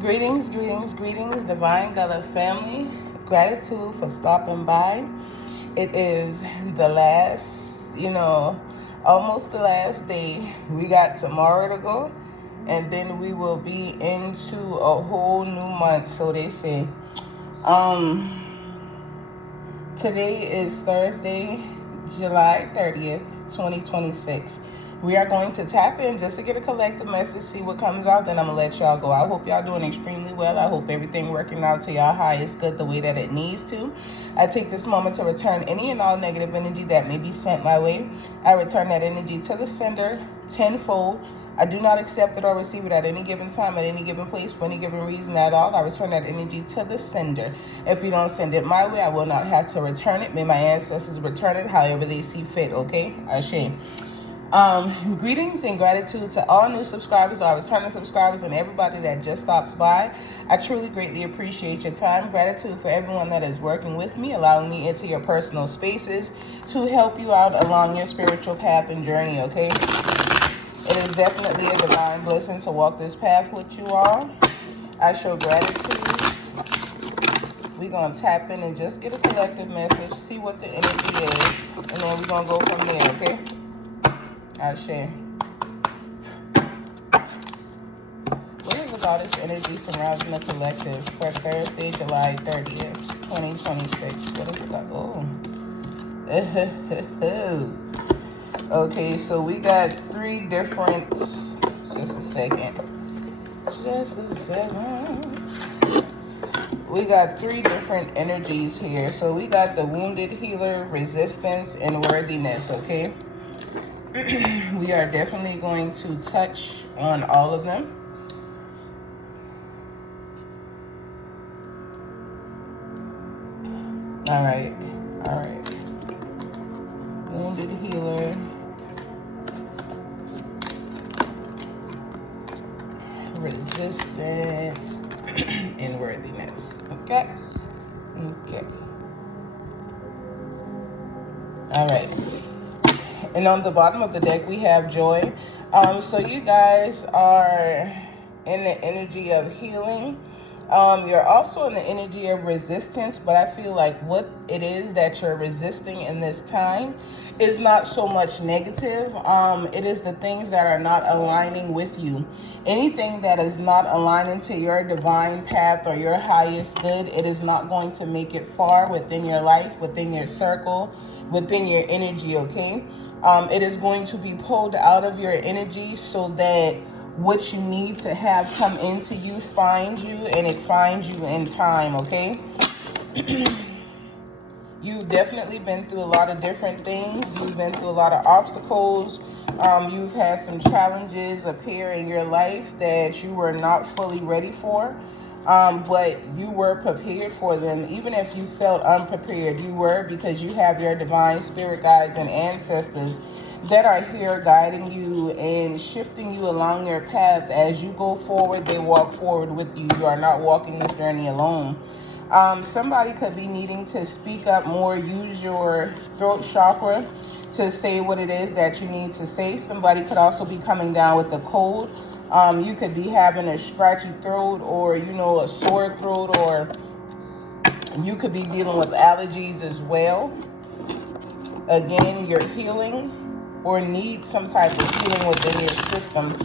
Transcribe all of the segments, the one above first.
Greetings, greetings, greetings, Divine Gullah family. Gratitude for stopping by. It is the last, almost the last day. We got tomorrow to go, and then we will be into a whole new month, so they say. Today is Thursday, July 30th, 2026. We are going to tap in just to get a collective message, see what comes out, then I'm going to let y'all go. I hope y'all doing extremely well. I hope everything working out to y'all highest good the way that it needs to. I take this moment to return any and all negative energy that may be sent my way. I return that energy to the sender tenfold. I do not accept it or receive it at any given time, at any given place, for any given reason at all. I return that energy to the sender. If you don't send it my way, I will not have to return it. May my ancestors return it however they see fit, okay? Ashe. Greetings and gratitude to all new subscribers, all returning subscribers, and everybody that just stops by. I truly greatly appreciate your time. Gratitude for everyone that is working with me, allowing me into your personal spaces to help you out along your spiritual path and journey, okay? It is definitely a divine blessing to walk this path with you all. I show gratitude. We're going to tap in and just get a collective message, see what the energy is, and then we're going to go from there, okay? Ashe. What is the goddess energy surrounding the collective for Thursday, July 30th, 2026? What is it like? Oh. Okay, so we got three different, just a second. We got three different energies here. So we got the wounded healer, resistance, and worthiness, okay? We are definitely going to touch on all of them. All right. Wounded healer, resistance, and worthiness. Okay. All right. And on the bottom of the deck, we have joy. So you guys are in the energy of healing. You're also in the energy of resistance, but I feel like what it is that you're resisting in this time is not so much negative. It is the things that are not aligning with you. Anything that is not aligning to your divine path or your highest good, it is not going to make it far within your life, within your circle, within your energy, okay? It is going to be pulled out of your energy so that what you need to have come into you finds you, and it finds you in time, okay? You've definitely been through a lot of different things. You've been through a lot of obstacles. You've had some challenges appear in your life that you were not fully ready for. But you were prepared for them. Even if you felt unprepared, you were, because you have your divine spirit guides and ancestors that are here guiding you and shifting you along your path. As you go forward, they walk forward with you. You are not walking this journey alone. Somebody could be needing to speak up more, use your throat chakra to say what it is that you need to say. Somebody could also be coming down with a cold. You could be having a scratchy throat, or, a sore throat, or you could be dealing with allergies as well. Again, you're healing or need some type of healing within your system,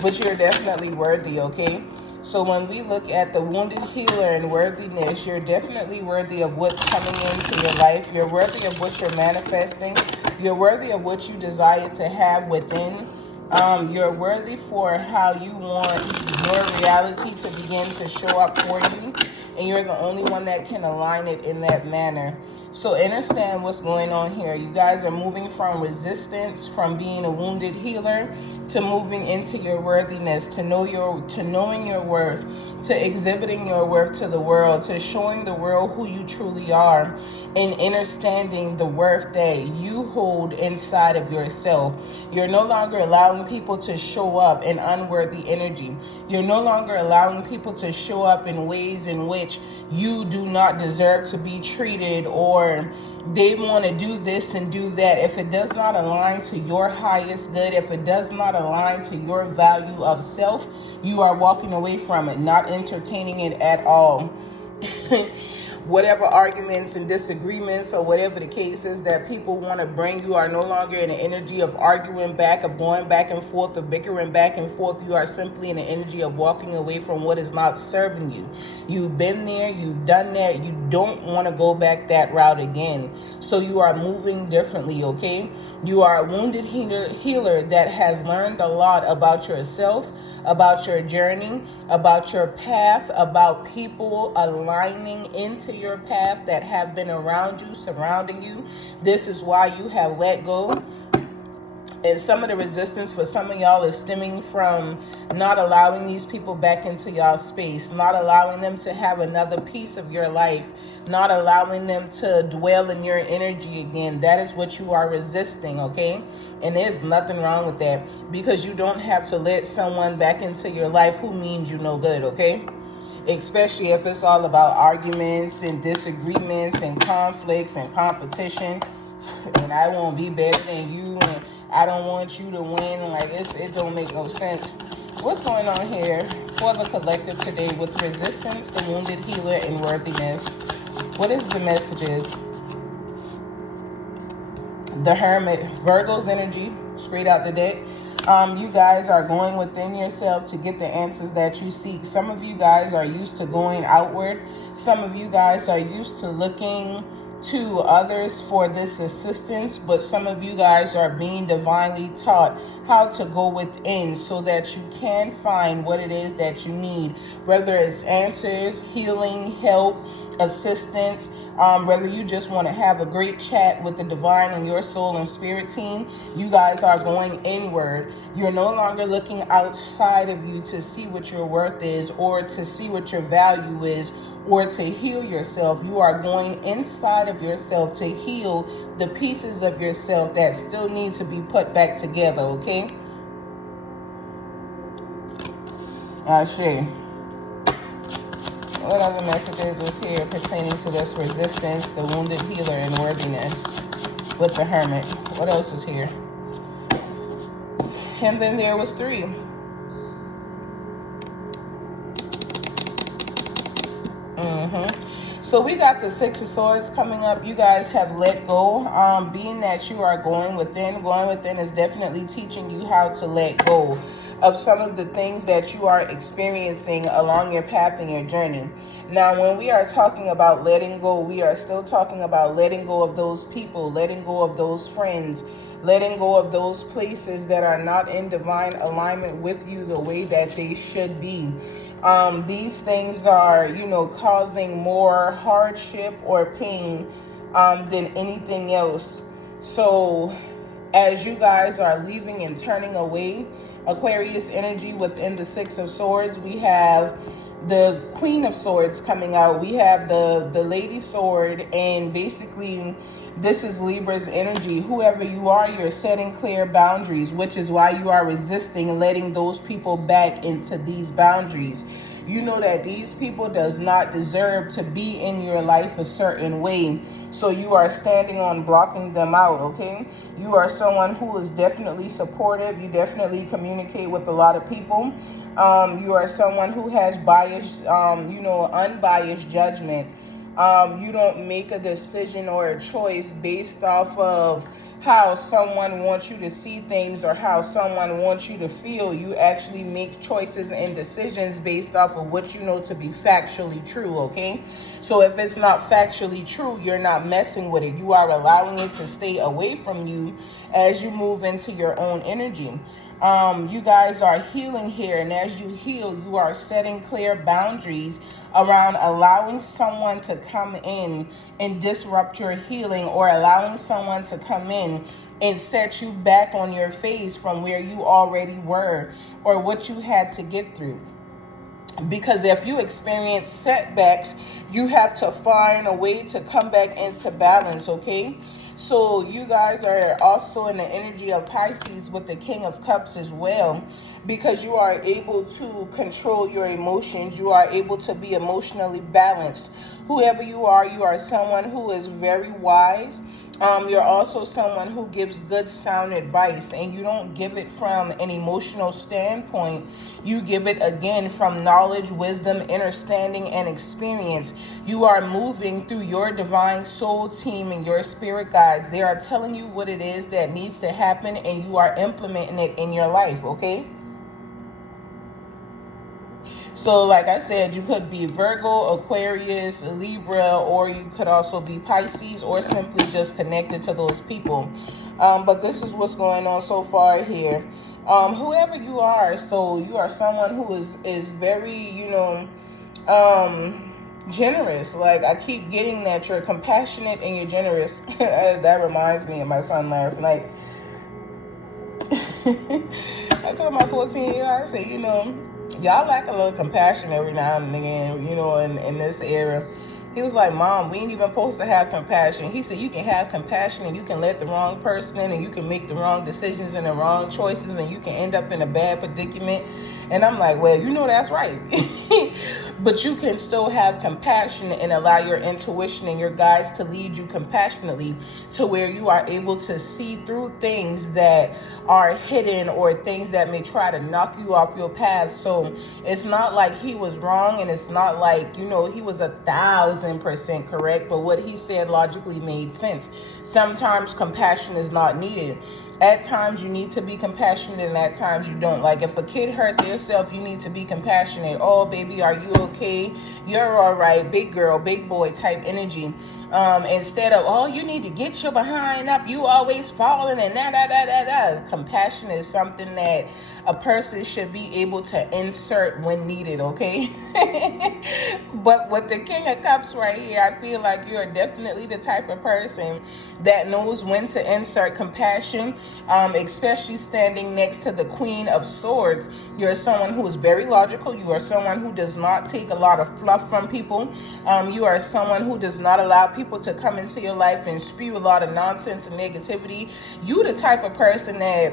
but you're definitely worthy, okay? So when we look at the wounded healer and worthiness, you're definitely worthy of what's coming into your life. You're worthy of what you're manifesting. You're worthy of what you desire to have within. You're worthy for how you want your reality to begin to show up for you, and you're the only one that can align it in that manner. So understand what's going on here. You guys are moving from resistance, from being a wounded healer, to moving into your worthiness, to knowing your worth, to exhibiting your worth to the world, to showing the world who you truly are, and understanding the worth that you hold inside of yourself. You're no longer allowing people to show up in unworthy energy. You're no longer allowing people to show up in ways in which you do not deserve to be treated, or They want to do this and do that. If it does not align to your highest good, if it does not align to your value of self, you are walking away from it, not entertaining it at all. Whatever arguments and disagreements or whatever the case is that people want to bring, you are no longer in the energy of arguing back, of going back and forth, of bickering back and forth. You are simply in the energy of walking away from what is not serving you. You've been there, you've done that, you don't want to go back that route again. So you are moving differently, okay? You are a wounded healer that has learned a lot about yourself, about your journey, about your path, about people aligning into your path that have been around you, surrounding you. This is why you have let go. And some of the resistance for some of y'all is stemming from not allowing these people back into y'all space, not allowing them to have another piece of your life, not allowing them to dwell in your energy again. That is what you are resisting, okay? And there's nothing wrong with that, because you don't have to let someone back into your life who means you no good, okay? Especially if it's all about arguments and disagreements and conflicts and competition. And I won't be better than you, and I don't want you to win. Like, it don't make no sense. What's going on here for the collective today with resistance, the wounded healer, and worthiness? What is the messages? The Hermit, Virgo's energy, straight out the deck. You guys are going within yourself to get the answers that you seek. Some of you guys are used to going outward. Some of you guys are used to looking to others for this assistance, but some of you guys are being divinely taught how to go within so that you can find what it is that you need, whether it's answers, healing, help, assistance, whether you just want to have a great chat with the divine and your soul and spirit team. You guys are going inward. You're no longer looking outside of you to see what your worth is or to see what your value is or to heal yourself. You are going inside of yourself to heal the pieces of yourself that still need to be put back together, okay? Ashe. What other messages is here pertaining to this resistance, the wounded healer, and worthiness with the Hermit? What else is here? And then there was 3. So we got the 6 of Swords coming up. You guys have let go. Being that you are going within is definitely teaching you how to let go of some of the things that you are experiencing along your path and your journey. Now, when we are talking about letting go, we are still talking about letting go of those people, letting go of those friends, letting go of those places that are not in divine alignment with you the way that they should be. These things are, causing more hardship or pain than anything else. So as you guys are leaving and turning away, Aquarius energy within the 6 of Swords, we have the Queen of Swords coming out. We have the Lady Sword, and basically this is Libra's energy. Whoever you are, you're setting clear boundaries, which is why you are resisting letting those people back into these boundaries. You know that these people does not deserve to be in your life a certain way. So you are standing on blocking them out, okay? You are someone who is definitely supportive. You definitely communicate with a lot of people. You are someone who has biased, unbiased judgment. You don't make a decision or a choice based off of how someone wants you to see things or how someone wants you to feel. You actually make choices and decisions based off of what you know to be factually true, okay? So if it's not factually true, you're not messing with it. You are allowing it to stay away from you as you move into your own energy. You guys are healing here, and as you heal, you are setting clear boundaries around allowing someone to come in and disrupt your healing, or allowing someone to come in and set you back on your face from where you already were or what you had to get through. Because if you experience setbacks, you have to find a way to come back into balance, okay? So you guys are also in the energy of Pisces with the King of Cups as well, because you are able to control your emotions. You are able to be emotionally balanced. Whoever you are someone who is very wise. You're also someone who gives good sound advice, and you don't give it from an emotional standpoint. You give it again from knowledge, wisdom, understanding, and experience. You are moving through your divine soul team and your spirit guides. They are telling you what it is that needs to happen, and you are implementing it in your life, okay? So like I said, you could be Virgo, Aquarius, Libra, or you could also be Pisces, or simply just connected to those people. But this is what's going on so far here. Whoever you are, so you are someone who is very, generous. Like, I keep getting that you're compassionate and you're generous. That reminds me of my son last night. I told my 14-year-old, I said, y'all lack a little compassion every now and again, in this era. He was like, Mom, we ain't even supposed to have compassion. He said, you can have compassion and you can let the wrong person in, and you can make the wrong decisions and the wrong choices, and you can end up in a bad predicament. And I'm like, well, that's right. But you can still have compassion and allow your intuition and your guides to lead you compassionately to where you are able to see through things that are hidden or things that may try to knock you off your path. So it's not like he was wrong, and it's not like, he was 1,000% correct, but what he said logically made sense. Sometimes compassion is not needed. At times you need to be compassionate, and at times you don't. Like, if a kid hurt themselves, you need to be compassionate. Oh, baby, are you okay? You're all right. Big girl, big boy type energy. Instead of, oh, you need to get your behind up, you always falling, and da. Compassion is something that a person should be able to insert when needed, okay? But with the King of Cups right here, I feel like you're definitely the type of person that knows when to insert compassion, especially standing next to the Queen of Swords. You're someone who is very logical. You are someone who does not take a lot of fluff from people. You are someone who does not allow people to come into your life and spew a lot of nonsense and negativity. You're the type of person that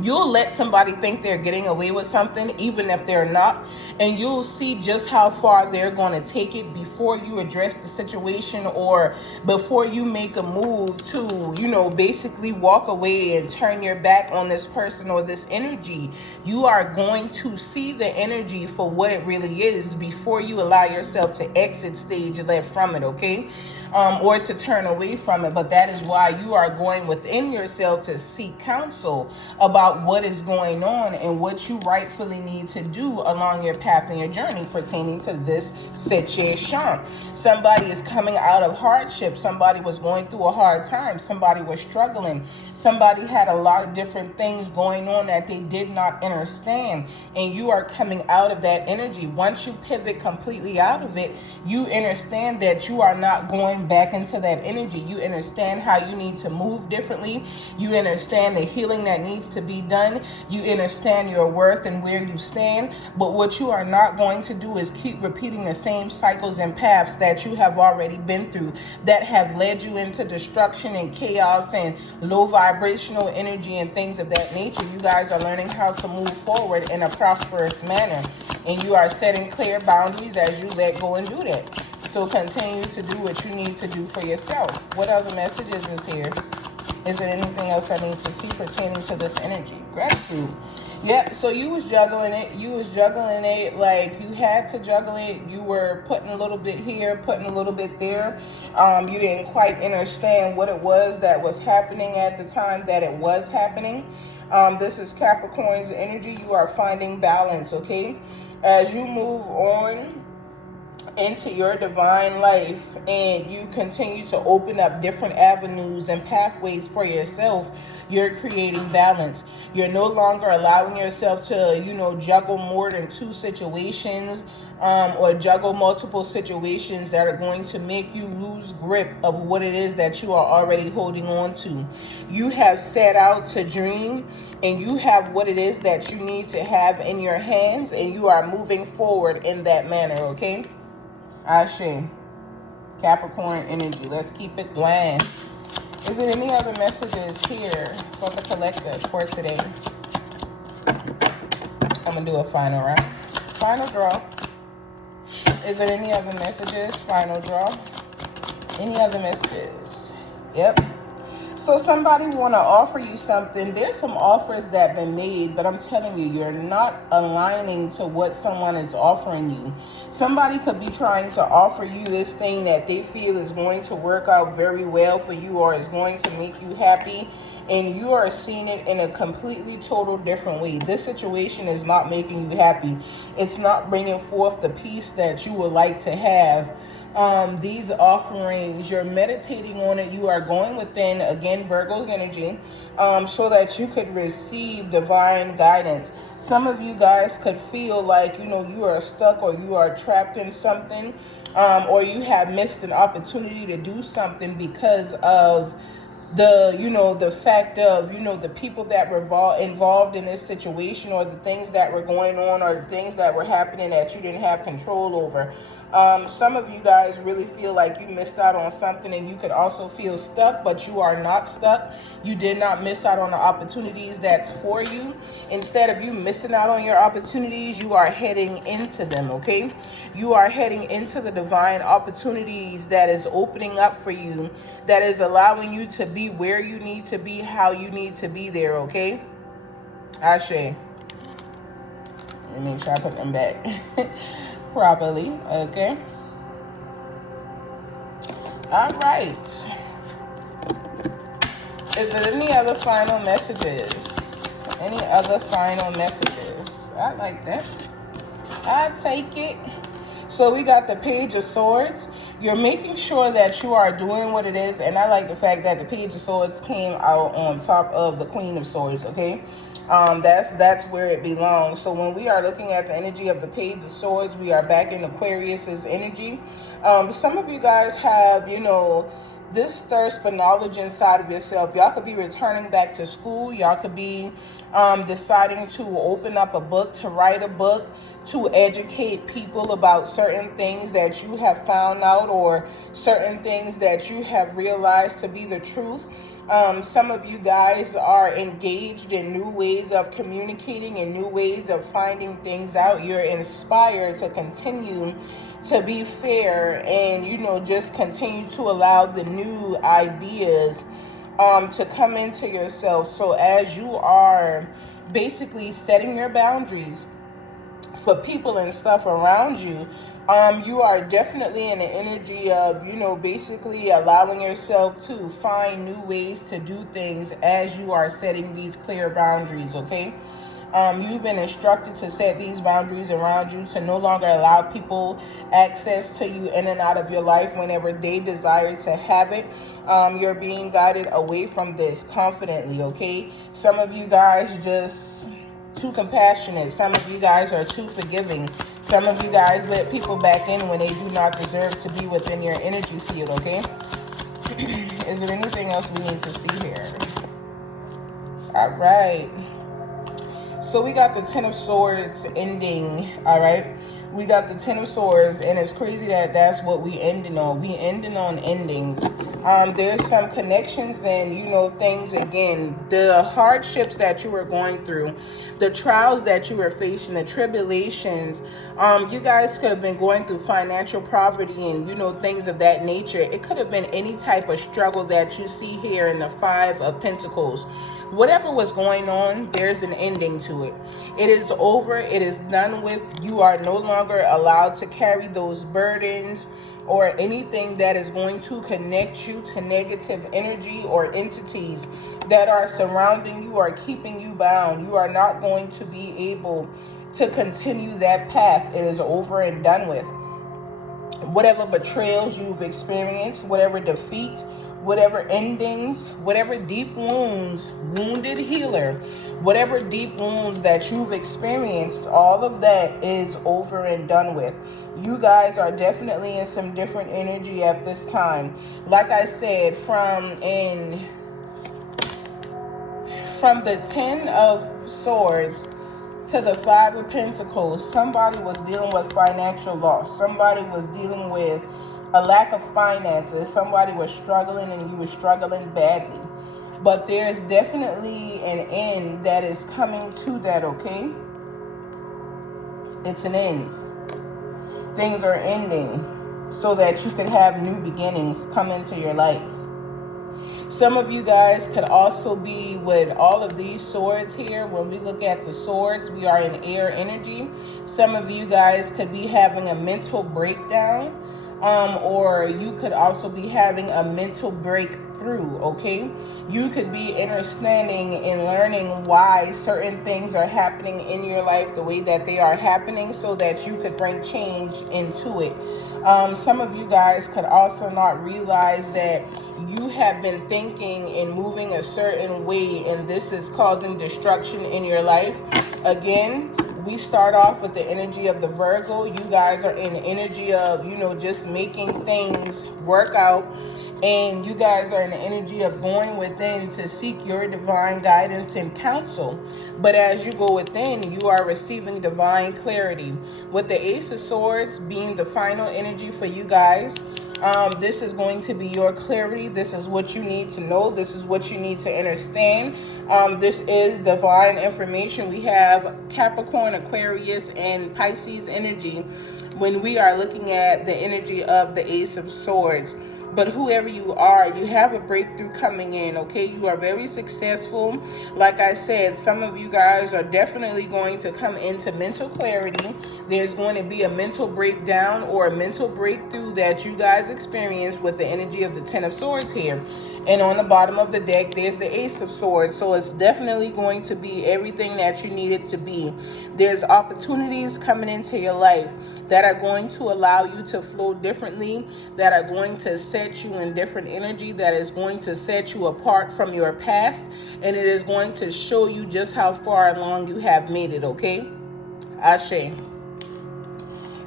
you'll let somebody think they're getting away with something, even if they're not, and you'll see just how far they're going to take it before you address the situation, or before you make a move to, basically walk away and turn your back on this person or this energy. You are going to see the energy for what it really is before you allow yourself to exit stage left from it, okay? Or to turn away from it. But that is why you are going within yourself to seek counsel about what is going on and what you rightfully need to do along your path and your journey pertaining to this situation. Somebody is coming out of hardship. Somebody was going through a hard time. Somebody was struggling. Somebody had a lot of different things going on that they did not understand. And you are coming out of that energy. Once you pivot completely out of it, you understand that you are not going back into that energy. You understand how you need to move differently. You understand the healing that needs to be done. You understand your worth and where you stand. But what you are not going to do is keep repeating the same cycles and paths that you have already been through, that have led you into destruction and chaos and low vibrational energy and things of that nature. You guys are learning how to move forward in a prosperous manner, and you are setting clear boundaries as you let go and do that. So continue to do what you need to do for yourself. What other messages is here? Is there anything else I need to see pertaining to this energy? Gratitude. Yep, so you was juggling it. You was juggling it like you had to juggle it. You were putting a little bit here, putting a little bit there. You didn't quite understand what it was that was happening at the time that it was happening. This is Capricorn's energy. You are finding balance, okay? As you move on, into your divine life, and you continue to open up different avenues and pathways for yourself, you're creating balance. You're no longer allowing yourself to, juggle more than two situations, or juggle multiple situations that are going to make you lose grip of what it is that you are already holding on to. You have set out to dream, and you have what it is that you need to have in your hands, and you are moving forward in that manner, okay? Ashe. Capricorn energy. Let's keep it bland. Is there any other messages here for the collective for today? I'm going to do a final round. Final draw. Is there any other messages? Final draw. Any other messages? Yep. So somebody want to offer you something. There's some offers that have been made, but I'm telling you, you're not aligning to what someone is offering you. Somebody could be trying to offer you this thing that they feel is going to work out very well for you, or is going to make you happy, and you are seeing it in a completely total different way. This situation is not making you happy. It's not bringing forth the peace that you would like to have. These offerings, you're meditating on it. You are going within, again, Virgo's energy, so that you could receive divine guidance. Some of you guys could feel like, you are stuck, or you are trapped in something, or you have missed an opportunity to do something because of the fact of, the people that were involved in this situation, or the things that were going on, or the things that were happening that you didn't have control over. Some of you guys really feel like you missed out on something, and you could also feel stuck, but you are not stuck. You did not miss out on the opportunities that's for you. Instead of you missing out on your opportunities, you are heading into them, okay? You are heading into the divine opportunities that is opening up for you, that is allowing you to be where you need to be, how you need to be there, okay? Ashe. Let me make sure I put them back properly, okay? All right. Is there any other final messages? Any other final messages? I like that. I take it. So we got the Page of Swords. You're making sure that you are doing what it is. And I like the fact that the Page of Swords came out on top of the Queen of Swords, okay? That's where it belongs. So when we are looking at the energy of the Page of Swords, we are back in Aquarius's energy. Some of you guys have, this thirst for knowledge inside of yourself. Y'all could be returning back to school. Y'all could be deciding to open up a book, to write a book, to educate people about certain things that you have found out, or certain things that you have realized to be the truth. Some of you guys are engaged in new ways of communicating and new ways of finding things out. You're inspired to continue to be fair and, just continue to allow the new ideas to come into yourself. So as you are basically setting your boundaries for people and stuff around you, you are definitely in the energy of, basically allowing yourself to find new ways to do things as you are setting these clear boundaries, okay? You've been instructed to set these boundaries around you, to no longer allow people access to you in and out of your life whenever they desire to have it. You're being guided away from this confidently, okay? Some of you guys just too compassionate. Some of you guys are too forgiving. Some of you guys let people back in when they do not deserve to be within your energy field, okay? Is there anything else we need to see here? All right. So we got the Ten of Swords ending, all right? We got the Ten of Swords, and it's crazy that that's what we ending on. We ending on endings. There's some connections and, things, again, the hardships that you were going through, the trials that you were facing, the tribulations. You guys could have been going through financial poverty and, things of that nature. It could have been any type of struggle that you see here in the Five of Pentacles. Whatever was going on, there's an ending to it. It is over. It is done with. You are no longer allowed to carry those burdens or anything that is going to connect you to negative energy or entities that are surrounding you or keeping you bound. You are not going to be able to continue that path. It is over and done with. whatever betrayals you've experienced, whatever defeat, whatever endings, whatever deep wounds, wounded healer, whatever deep wounds that you've experienced, all of that is over and done with. You guys are definitely in some different energy at this time. Like I said, from the 10 of Swords to the 5 of Pentacles, somebody was dealing with financial loss. Somebody was dealing with a lack of finances. Somebody was struggling and you were struggling badly. But there's definitely an end that is coming to that, okay? It's an end. Things are ending so that you can have new beginnings come into your life. Some of you guys could also be with all of these swords here. When we look at the swords, we are in air energy. Some of you guys could be having a mental breakdown, or you could also be having a mental breakthrough, okay? You could be understanding and learning why certain things are happening in your life the way that they are happening so that you could bring change into it. Some of you guys could also not realize that you have been thinking and moving a certain way, and this is causing destruction in your life. Again, we start off with the energy of the Virgo. You guys are in the energy of, just making things work out. And you guys are in the energy of going within to seek your divine guidance and counsel. But as you go within, you are receiving divine clarity. With the Ace of Swords being the final energy for you guys, this is going to be your clarity. This is what you need to know. This is what you need to understand. This is divine information. We have Capricorn, Aquarius, and Pisces energy when we are looking at the energy of the Ace of Swords. But whoever you are, you have a breakthrough coming in, okay? You are very successful. Like I said, some of you guys are definitely going to come into mental clarity. There's going to be a mental breakdown or a mental breakthrough that you guys experience with the energy of the 10 of Swords here. And on the bottom of the deck, there's the Ace of Swords. So it's definitely going to be everything that you need it to be. There's opportunities coming into your life that are going to allow you to flow differently, that are going to set you in different energy, that is going to set you apart from your past, and it is going to show you just how far along you have made it, okay? Ashe.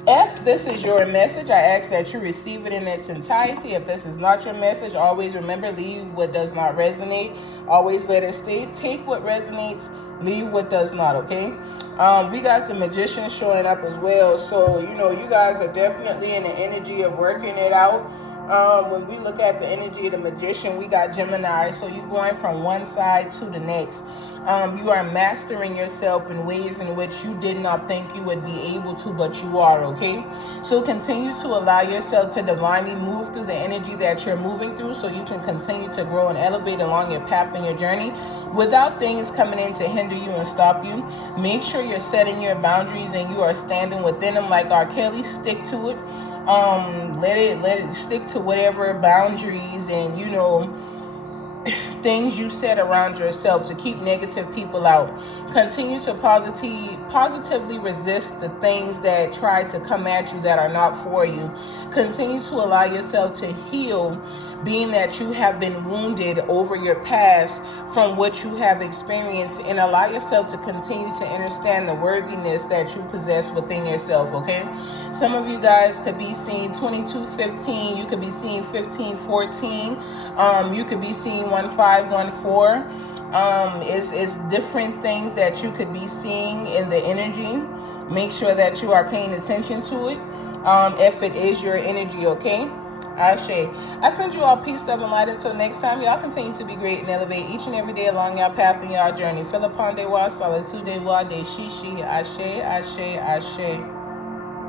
If this is your message, I ask that you receive it in its entirety. If this is not your message, always remember, leave what does not resonate. Always let it stay. Take what resonates, leave what does not, okay? We got the Magician showing up as well. So, you guys are definitely in the energy of working it out. When we look at the energy of the Magician, we got Gemini. So you're going from one side to the next. You are mastering yourself in ways in which you did not think you would be able to, but you are, okay? So continue to allow yourself to divinely move through the energy that you're moving through so you can continue to grow and elevate along your path and your journey without things coming in to hinder you and stop you. Make sure you're setting your boundaries and you are standing within them like R. Kelly. Stick to it. Let it stick to whatever boundaries and, things you set around yourself to keep negative people out. Continue to positively resist the things that try to come at you that are not for you. Continue to allow yourself to heal, being that you have been wounded over your past from what you have experienced, and allow yourself to continue to understand the worthiness that you possess within yourself, okay? Some of you guys could be seeing 2215, you could be seeing 1514, you could be seeing 1514. It's different things that you could be seeing in the energy. Make sure that you are paying attention to it if it is your energy, okay? Ashe. I send you all peace, love, and light. Until next time, y'all continue to be great and elevate each and every day along your path and your journey. Philippon de wa, solitude de wa, de shishi, ashe, ashe, ashe.